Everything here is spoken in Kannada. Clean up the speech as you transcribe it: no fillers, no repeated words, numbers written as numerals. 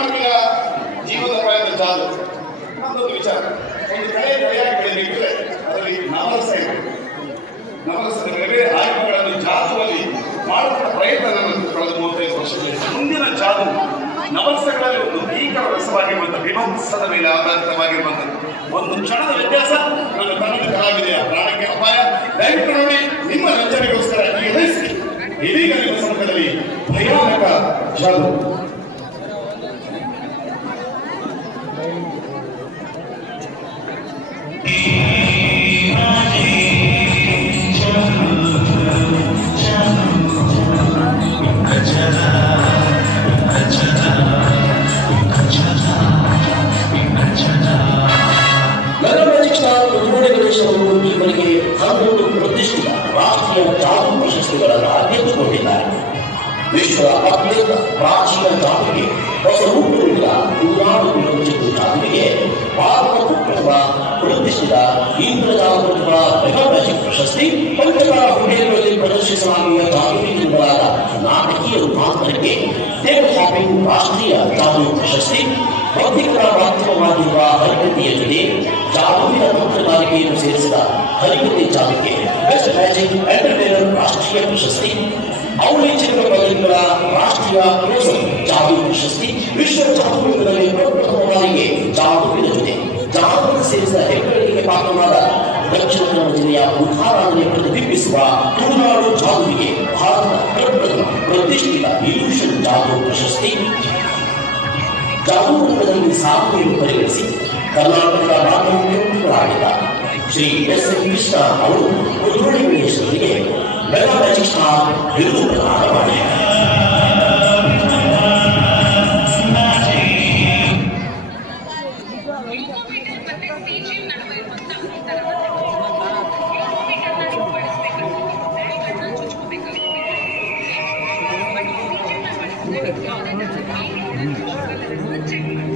ಮಾನವನ ಜೀವದ ಪಯಣದ ಜಾದು ನಮ್ಮದೊಂದು ವಿಚಾರ. ಒಂದು ಕಲೆಯಾಗಿ ಬೆಳೆಯಬೇಕಿದ್ರೆ ಅದರಲ್ಲಿ ನವರಸ ಇರಬೇಕು. ನವರಸದ ಬೇರೆ ಬೇರೆ ಆಯ್ಕೆಗಳನ್ನು ಜಾದುವಲ್ಲಿ ಮಾಡುವ ಪ್ರಯತ್ನ ನನ್ನದು ಕಳೆದ 35 ವರ್ಷದಲ್ಲಿ. ಮುಂದಿನ ಜಾದು ನವರಸಗಳಲ್ಲಿ ಒಂದು ಭೀಕರ ರಸವಾಗಿರುವಂತಹ ವಿಮರ್ಶದ ಮೇಲೆ ಆಧಾರಿತವಾಗಿರುವಂಥದ್ದು. ಒಂದು ಕ್ಷಣದ ವ್ಯತ್ಯಾಸ ನನ್ನ ಕನ್ನಡ ಕಲಾವಿದೆಯ ಪ್ರಾಣಕ್ಕೆ ಅಪಾಯ. ದಯವಿಟ್ಟು ನೋಡಿ, ನಿಮ್ಮ ರಂಜನೆಗೋಸ್ಕರ ಈ ವಯಸ್ಸಿ ಇದೀಗ ನಿಮ್ಮ ಸಮ್ಮುಖದಲ್ಲಿ ಭಯಾನಕ ಜಾದು. ಇವರಿಗೆ 11 ಪ್ರತಿಷ್ಠಿತ ರಾಷ್ಟ್ರೀಯ ಜಾದು ಪ್ರಶಸ್ತಿಗಳನ್ನು ಗೆದ್ದುಕೊಂಡಿದ್ದಾರೆ. ವಿಶ್ವದ ಅತ್ಯಂತ ಪ್ರಾಚೀನ ಜಾತಿಗೆ ಹೊಸ ರೂಪ ನೀಡಿದ ನೂರಾರು ಕಿಲೋಮೀಟರ್ ಜಾತಿಗೆ ಭಾರತ ಪ್ರಥಮ ಪ್ರತಿಷ್ಠಿತ ಇಂದ್ರಜಾಲ ಮೆಗಾ ಮ್ಯಾಜಿಕ್ ಪ್ರಶಸ್ತಿ, ಕಲ್ಕತ್ತಾ ಹುಡುಗಿಯರಲ್ಲಿ ಪ್ರದರ್ಶಿಸಲಾಗುವ ಜಾಗತಿಕವಾದ ನಾಟಕೀಯ ರೂಪಾಂತರಕ್ಕೆ ಟೇಬಲ್ ಶಾಪಿಂಗ್ ರಾಷ್ಟ್ರೀಯ ಜಾದು ಪ್ರಶಸ್ತಿ, ಬೌದ್ಧಿಕರ ಮಾಧ್ಯಮವಾಗಿರುವ ಹರಿಕತೆಯ ಜೊತೆ ಜಾದುವಿನ ತಂತ್ರಗಾರಿಕೆಯನ್ನು ಸೇರಿಸಿದ ಹರಿಕತೆ ಜಾತಿಗೆ ಬೆಸ್ಟ್ ಮ್ಯಾಜಿಕ್ ಎಂಟರ್ಟೈನರ್ ರಾಷ್ಟ್ರೀಯ ಪ್ರಶಸ್ತಿ, ಔಲೇಚರಿಕ ಬಗೆಗಳ ರಾಷ್ಟ್ರೀಯ ಕ್ಲೋಸರ್ ಜಾದು ಪ್ರಶಸ್ತಿ, ವಿಶ್ವ ಜಾದುವಿನಲ್ಲಿ ಪ್ರಪ್ರಥಮ ಬಾರಿಗೆ ಜಾದುವಿನ ಜೊತೆ ಜಾದುವನ್ನು ಸೇರಿಸಿದ ಹೆಗ್ಗಳಿಕೆಗೆ ಪಾತ್ರವಾದ ದಕ್ಷಿಣ ಕನ್ನಡ ಜಿಲ್ಲೆಯ ಉದಾಹರಣೆ ಪ್ರತಿಬಿಂಬಿಸುವ ತುಳುನಾಡು ಜಾದುವಿಗೆ ಭಾರತದ ಪ್ರಪ್ರಥಮ ಪ್ರತಿಷ್ಠಿತ ಇಲ್ಯೂಷನ್ ಜಾದು ಪ್ರಶಸ್ತಿ, ಜಾದು ರಂಗದಲ್ಲಿ ಸಾಧನೆಯನ್ನು ಪರಿಗಣಿಸಿ ಕರ್ನಾಟಕದ ಮಾಧ್ಯಮ ಮುಖ್ಯಮಂತ್ರಿಗಳಾಗಿದ್ದ ಶ್ರೀ ಎಸ್ ಎನ್ ಕೃಷ್ಣ ಅವರು ಕುದುರೋಳಿ ಗಣೇಶರಿಗೆ ಮೆಗಾ ಮ್ಯಾಜಿಕ್ ಸ್ಟಾರ್ ಬಿರುದು ಪ್ರದಾನ ಮಾಡಿದ್ದಾರೆ. Check